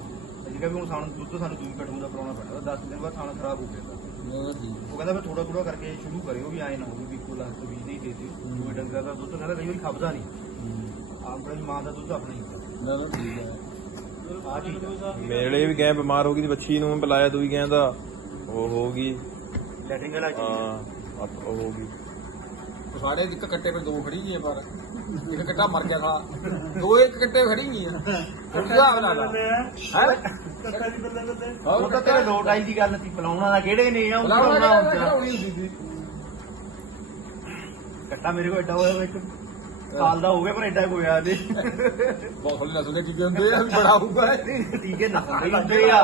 ਅਸੀਂ ਕਿਹਾ ਵੀ ਹੁਣ ਸਾਨੂੰ ਦੁੱਧ ਸਾਨੂੰ ਦੂਜੀ ਕੱਟਰੂ ਦਾ ਪਿਲਾਉਣਾ ਪੈਣਾ 10 ਦਿਨ ਬਾਅਦ ਥਾਣਾ ਖਰਾਬ ਹੋ ਗਿਆ ਉਹ ਕਹਿੰਦਾ ਵੀ ਥੋੜਾ ਥੋੜਾ ਕਰਕੇ ਸ਼ੁਰੂ ਕਰਿਓ ਵੀ ਆਏ ਨਾ ਹੋਵੇ ਵੀ ਇੱਕੋ ਲੱਖ ਵੀ ਦੇ ਦੇ ਦਿਓ ਡੰਗਰਾਂ ਦਾ ਦੁੱਧ ਕਹਿੰਦਾ ਕਈ ਵਾਰੀ ਖਪਦਾ ਨਹੀਂ। ਆਪਣੀ ਮਾਂ ਦਾ ਦੁੱਧ ਆਪਣਾ ਹੀ ਨਾ ਨਾ ਠੀਕ ਹੈ ਆ ਚੀਜ਼ ਆ। ਮੇਰੇ ਵੀ ਗਏ ਬਿਮਾਰ ਹੋ ਗਈ ਦੀ ਬੱਚੀ ਨੂੰ ਮੈਂ ਪਿਲਾਇਆ ਤੂੰ ਵੀ ਕਹਿੰਦਾ ਉਹ ਹੋ ਗਈ। ਲੈਟਿੰਗ ਵਾਲਾ ਚੀਜ਼ ਹਾਂ ਆਪ- ਉਹ ਹੋ ਗਈ। ਸਾਡੇ ਇੱਕ ਕੱਟੇ 'ਤੇ ਦੋ ਖੜੀ ਗਈ ਪਰ ਇੱਕ ਕੱਟਾ ਮਰ ਗਿਆ ਖਾ। ਦੋ ਇੱਕ ਕੱਟੇ ਖੜੀ ਗਈ ਆ। ਹਿਸਾਬ ਲਾ ਲਾ। ਹੈ? ਉਹ ਤਾਂ ਤੇਰੇ ਲੋਟ ਆਈ ਦੀ ਗੱਲ ਸੀ ਪਲਾਉਣਾ ਦਾ ਕਿਹੜੇ ਨੇ ਆ ਉਹ ਲਾਉਣਾ ਪਲਾਉਣਾ ਹੁੰਦਾ ਕੱਟਾ ਮੇਰੇ ਕੋਲ ਐਡਾ ਹੋਇਆ ਇੱਕ। ਸਾਲ ਦਾ ਹੋ ਗਿਆ ਪਰ ਐਡਾ ਕੋਈ ਹੋਇਆ ਨਹੀਂ। ਬਹੁਤ ਸੋਹਣੇ ਨਸਲ ਦੇ ਟੀਕੇ ਹੁੰਦੇ ਆ ਬੜਾ ਹੋਊਗਾ। ਟੀਕੇ ਦੇ ਹੁੰਦੇ ਆ।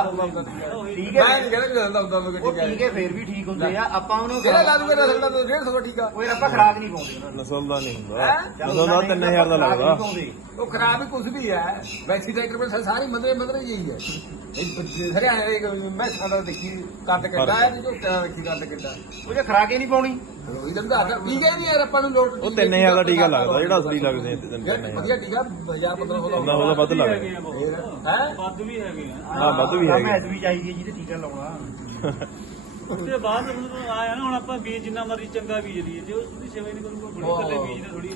ਟੀਕੇ ਮੈਂ ਨਹੀਂ ਕਹਿੰਦਾ ਵੀ ਦੰਦਾ ਹੁੰਦਾ ਲੋਕ ਉਹ ਟੀਕੇ ਫੇਰ ਵੀ ਠੀਕ ਹੁੰਦੇ ਆ ਆਪਾਂ ਉਹਨੂੰ ਕਿਹੜਾ ਲਾ ਦੂਗਾ ਨਸਲ ਦਾ 150 ਟੀਕਾ ਕੋਈ ਆਪਾਂ ਖਰਾਕ ਨਹੀਂ ਪਾਉਂਦੇ ਉਹਨਾਂ ਨੂੰ। ਨਸਲ ਦਾ ਨਹੀਂ ਹੁੰਦਾ। ਹੈਂ? ਨਸਲ ਦਾ 3000 ਦਾ ਖੁਰਾਕ ਨਹੀਂ ਲੱਗਦਾ ਪਾਉਂਦੇ। ਉਹ ਖਰਾਬ ਹੀ ਕੁਝ ਵੀ ਹੈ। ਵੈਕਸੀ ਡਾਕਟਰ ਕੋਲ ਸਾਰੀ ਮੰਦਰੇ ਮੰਦਰੇ ਹੀ ਹੈ। ਇਹ ਹਰਿਆਣਾ ਦੇ ਮੈਂ ਸਾਡਾ ਦੇਖੀ ਕੱਟ ਕੱਟਾ ਹੈ ਜੋ ਦੇਖੀ ਕੱਟ ਕੱਟਾ ਉਹ ਜੇ ਖਰਾਕ ਹੀ ਨਹੀਂ ਪਾਉਣੀ। ਟੀਕੇ ਨਹੀਂ ਯਾਰ ਆਪਾਂ ਨੂੰ ਲੋਟ ਉਹ 3000 ਦਾ ਟੀਕਾ ਲੱਗਦਾ ਜਿਹੜਾ ਅਸਲੀ ਲੱਗਦੇ ਆ ਤਿੰਨ ਯਾਰ, 3000 ਵਧੀਆ ਟੀਕਾ 1000 1500 ਦਾ ਹੁੰਦਾ ਉਹਦਾ ਵੱਧ ਲੱਗਦਾ ਹੈ? ਵੱਧ ਵੀ ਹੈਗੇ ਆ। ਹਾਂ ਵੱਧ ਵੀ ਹੈਗੇ। ਮੈਥ ਵੀ ਚਾਹੀਦੀ ਹੈ ਜਿਹਦੇ ਟੀਕਾ ਲਾਉਣਾ। ਉਹਦੇ ਬਾਅਦ ਮਤਲਬ ਆਇਆ ਨਾ ਹੁਣ ਆਪਾਂ ਬੀਜ ਜਿੰਨਾ ਮਰਜ਼ੀ ਚੰਗਾ ਬੀਜ ਲਈਏ। ਜੇ ਸੇਵਾ ਨਹੀਂ ਕਰੂਗਾ ਬੜੀ ਕੱਲੇ ਬੀਜ ਨਾ ਥੋੜੀ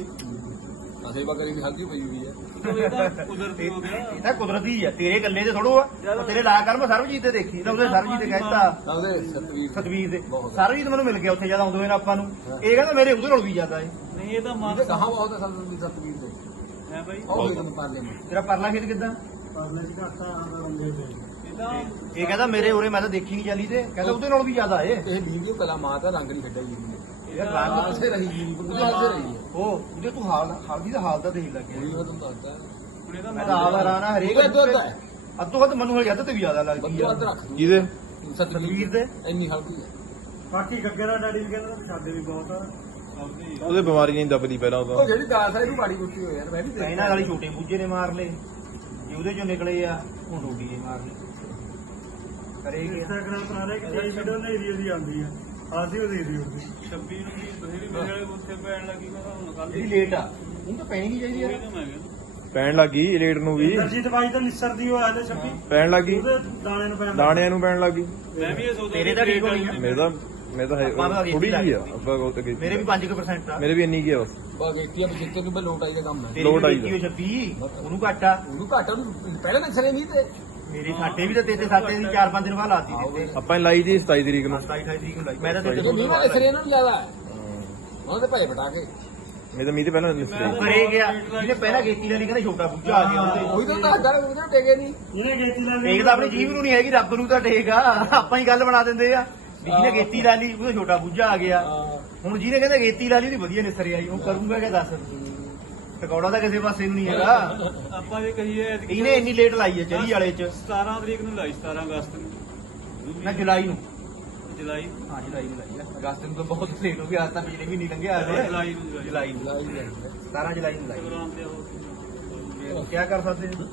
ਸੇਵਾ ਕਰੀ ਵੀ ਹਲਕੀ ਪਈ ਹੋਈ ਹੈ। ਇਹ ਤਾਂ ਕੁਦਰਤੀ ਹੋ ਗਿਆ ਇਹ ਤਾਂ ਕੁਦਰਤੀ ਆ ਤੇਰੇ ਗੱਲੇ ਤੇ ਥੋੜੋ ਆ ਤੇਰੇ ਲਾ ਕਰ ਮੈਂ ਸਰਬਜੀਤ ਤੇ ਦੇਖੀ ਤਾਂ ਉਹਦੇ ਸਰਬਜੀਤ ਤੇ ਕਹਿਤਾ ਉਹਦੇ ਸਤਵੀਰ ਸਤਵੀਰ ਦੇ ਸਰਬਜੀਤ ਮੈਨੂੰ ਮਿਲ ਗਿਆ ਉੱਥੇ ਜਦ ਆਉਂਦੇ ਹੋਏ ਨਾ ਆਪਾਂ ਨੂੰ ਇਹ ਕਹਿੰਦਾ ਮੇਰੇ ਉਹਦੇ ਨਾਲ ਵੀ ਜ਼ਿਆਦਾ ਹੈ ਨਹੀਂ ਇਹ ਤਾਂ ਮਾਂ ਇਹਦੇ ਕਹਾ ਬਹੁਤ ਅਸਲ ਦੀ ਸਤਵੀਰ ਦੇ ਹੈ ਭਾਈ ਉਹ ਹੀ ਤੁਹਾਨੂੰ ਪਾਰਲੇ में ਤੇਰਾ ਪਰਲਾ ਖੇਤ ਕਿੱਦਾਂ ਇਹ ਤਾਂ ਇਹ ਕਹਿੰਦਾ ਮੇਰੇ ਉਰੇ ਮੈਂ ਤਾਂ ਦੇਖੀ ਨਹੀਂ ਚੱਲੀ ਤੇ ਕਹਿੰਦਾ ਉਹਦੇ ਨਾਲ ਵੀ ਜ਼ਿਆਦਾ ਏ ਇਹ ਵੀਡੀਓ ਕਲਾ ਮਾਤਾ ਰੰਗ ਨਹੀਂ ਕੱਢਿਆ ਜੀ ਇਹ ਰੰਗ ਸੇ ਰਹੀ ਜੀ ਉਹਦੇ ਹਾਲ ਸੇ ਰਹੀ ਉਹ ਉਹਦੇ ਤੂੰ ਹਾਲ ਹਾਲਦੀ ਦਾ ਹਾਲ ਤਾਂ ਦੇਖ ਲੱਗਿਆ ਉਹੀ ਮੈਂ ਤੁਹਾਨੂੰ ਦੱਸਦਾ। ਹੁਣ ਇਹਦਾ ਮੈਂ ਤਾਂ ਆਵਾ ਰਾਣਾ ਹਰੇਕ ਉਹਦੇ ਦੁੱਧ ਹੈ ਅੱਧੋ ਹੱਦ ਮੈਨੂੰ ਹਜੇ ਅੱਧ ਤੇ ਵੀ ਜ਼ਿਆਦਾ ਲੱਗਦੀ ਬੰਦੋ ਆ। ਅੱਧ ਰੱਖ ਜਿਹਦੇ ਸਤਵੀਰ ਦੇ। ਇੰਨੀ ਹਲਕੀ ਹੈ ਬਾਕੀ ਗੱਗੇ ਦਾ ਡੈਡੀ ਵੀ ਕਹਿੰਦਾ ਸਾਡੇ ਵੀ ਬਹੁਤ ਆ। ਉਹਦੇ ਬਿਮਾਰੀ ਨਹੀਂ ਦੱਬਦੀ ਪਹਿਲਾਂ ਉਹ ਜਿਹੜੀ ਦਾਸ ਹੈ ਇਹਨੂੰ ਬਾੜੀ ਬੁੱਟੀ ਹੋਈ ਯਾਰ ਮੈਂ ਵੀ ਦੇਖਿਆ। ਇਹਨਾਂ ਵਾਲੀ ਛੋਟੇ ਬੂਝੇ ਨੇ ਮਾਰ ਲਏ। ਜੇ ਉਹਦੇ ਚੋਂ ਨਿਕਲੇ ਆ ਉਹ ਡੋਡੀ ਨੇ ਮਾਰ ਲਏ। ਕਰੇਗੇ ਇੰਸਟਾਗ੍ਰਾਮ ਬਣਾ ਰਿਹਾ ਕਿ ਵੀਡੀਓ ਨੇਰੀ ਦੀ ਆਉਂਦੀ ਆ। ਆਦੀ ਉਹ ਦੇ ਦੀ ਹੁੰਦੀ 26 ਨੂੰ ਵੀ ਬਥੇਰੀ ਮੇਰੇ ਵਾਲੇ ਉੱਥੇ ਪੈਣ ਲੱਗੀ ਮੈਂ ਹੁਣ ਕੱਲ ਜਿਹੜੀ ਲੇਟ ਆ। ਉਹ ਤਾਂ ਪੈਣੀ ਨਹੀਂ ਚਾਹੀਦੀ ਯਾਰ ਪੈਣ ਲੱਗੀ ਰੇਟ ਨੂੰ ਵੀ। ਦਰਜੀ ਦਵਾਈ ਤਾਂ ਨਿਸਰਦੀ ਹੋ ਆਲੇ 26 ਪੈਣ ਲੱਗੀ। ਉਹਦੇ ਦਾਣੇ ਨੂੰ ਪੈਣ ਦਾਣਿਆਂ ਨੂੰ ਪੈਣ ਲੱਗੀ। ਮੈਂ ਵੀ ਇਹ ਸੋਚਦਾ ਤੇਰੇ ਤਾਂ ਠੀਕ ਹੋਣੀ ਆ। ਮੇਰੇ ਤਾਂ ਮੇਰੇ ਤਾਂ ਤਾਂ ਥੋੜੀ ਜਿਹੀ ਆ ਆਪਾਂ ਕੋਲ ਤੇ ਮੇਰੇ ਵੀ 5% ਆ। ਮੇਰੇ ਵੀ ਇੰਨੀ ਕੀ ਆ ਬਸ ਬਾ ਗੇਟੀਆਂ ਬਜਿੱਤੇ ਨੂੰ ਬਈ ਲੋਟ ਆਈ ਦਾ ਕੰਮ ਹੈ ਲੋਟ ਆਈ ਵੀ 26 ਉਹਨੂੰ ਘੱਟ ਆ। ਉਹਨੂੰ ਘੱਟ ਉਹਨੂੰ ਪਹਿਲਾਂ ਨਸਰੇ ਨਹੀਂ ਤੇ। ਮੇਰੀ ਸਾਡੇ ਵੀ ਤਾਂ ਤੇਤੇ ਸਾਤੇ ਦੀ 4-5 ਦਿਨ ਬਾਅਦ ਲਾਤੀ ਦਿੱਤੇ। ਆਪਾਂ ਨੇ ਲਾਈ ਜੀ 27 ਤਰੀਕ ਨੂੰ। 27 28 ਤਰੀਕ ਨੂੰ ਲਾਈ। ਮੈਂ ਤਾਂ ਤੇਤੇ ਇਹ ਮੀਂਹ ਵਾਲੇ ਨਸਰੇ ਇਹਨਾਂ ਨੂੰ ਜ਼ਿਆਦਾ ਹੈ। ਉਹਨਾਂ ਦੇ ਭਾਈ ਬਟਾ ਕੇ। ਮੇਰੇ ਤਾਂ ਮੀਂਹ ਤੇ ਪਹਿਲਾਂ ਨਿਸਰੇ ਕਰੇ ਗਿਆ। ਜਿਹਨੇ ਪਹਿਲਾਂ ਗੇਤੀ ਵਾਲੀ ਕਹਿੰਦਾ ਛੋਟਾ ਬੁੱਝਾ ਆ ਗਿਆ। ਉਹਦੇ ਉਹੀ ਤਾਂ ਦੱਸਦਾ ਉਹਦੇ ਟੇਕੇ ਨਹੀਂ। ਉਹਨੇ ਗੇਤੀ ਲਾ ਟੇਕ ਤਾਂ ਆਪਣੀ ਜੀਵ ਨੂੰ ਨਹੀਂ ਹੈਗੀ ਰੱਬ ਨੂੰ ਤਾਂ ਟੇਕ ਆ। ਆਪਾਂ ਹੀ ਗੱਲ ਬਣਾ ਦਿੰਦੇ ਆ। ਵੀ ਜਿਹਨੇ ਗੇਤੀ ਲਾ ਲਈ ਉਹਦਾ ਛੋਟਾ ਬੁੱਝਾ ਆ ਗਿਆ। ਹੁਣ ਜਿਹਨੇ ਕਹਿੰਦਾ ਗੇਤੀ ਲਾ ਲਈ ਉਹਦੀ ਵਧੀਆ ਨਿਸਰ ਆਈ। ਉਹ ਕਰੂੰਗਾ ਕਿ ਦੱਸ? ਟਕੌੜਾ ਤਾਂ ਕਿਸੇ ਪਾਸੇ ਨੂੰ ਨਹੀਂ ਹੈਗਾ। ਆਪਾਂ ਵੀ ਕਹੀਏ ਐਤਕੀ ਇਹਨੇ ਇੰਨੀ ਲੇਟ ਲਾਈ ਹੈ ਚਰੀ ਵਾਲੇ ਚ। 17 ਤਰੀਕ ਨੂੰ ਲਾਈ 17 ਅਗਸਤ ਨੂੰ। ਨਾ ਜੁਲਾਈ ਨੂੰ। ਜੁਲਾਈ ਹਾਂ ਜੁਲਾਈ ਨੂੰ ਲਾਈ ਆ ਅਗਸਤ ਨੂੰ ਤਾਂ ਬਹੁਤ ਲੇਟ ਹੋ ਗਿਆ ਅੱਜ ਤਾਂ ਪਿਛਲੇ ਮਹੀਨੇ ਲੰਘਿਆ ਹਲੇ ਜੁਲਾਈ ਨੂੰ ਜੁਲਾਈ ਨੂੰ। 17 ਜੁਲਾਈ ਨੂੰ ਲਾਈ। ਕੀ। ਕਰ ਸਕਦੇ ਹਾਂ?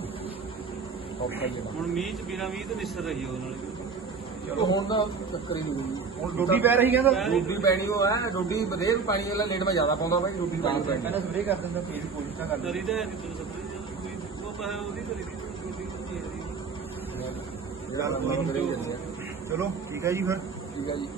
ਹੀ ਹੈ ਹੁਣ ਮੀਂਹ ਚ ਬਿਨਾ ਮੀਂਹ ਤੇ ਨਿਸਰ ਰਹੀ ਉਹ ਨਾਲ। ਚਲੋ ਹੁਣ ਚੱਕਰ ਹੀ ਨਹੀਂ ਹੋਈ ਹੁਣ ਡੋਡੀ ਪੈ ਰਹੀ ਕਹਿੰਦਾ। ਰੋਟੀ ਪੈਣੀ ਉਹ ਹੈ ਪਾਣੀ ਵਾਲਾ ਲੇਟ ਮੈਂ ਜ਼ਿਆਦਾ ਪਾਉਂਦਾ ਬਾਈ ਪਾਣੀ ਪੈਣੀ। ਕਹਿੰਦਾ ਕਰ ਦਿੰਦਾ ਫੇਰ ਕੋਸ਼ਿਸ਼ ਤਾਂ ਨਹੀਂ ਉਹ ਪਾ ਉਹਦੀ ਕਰੀ ਦੀ ਚਲੋ ਠੀਕ ਹੈ ਜੀ ਫਿਰ। ਠੀਕ ਹੈ ਜੀ।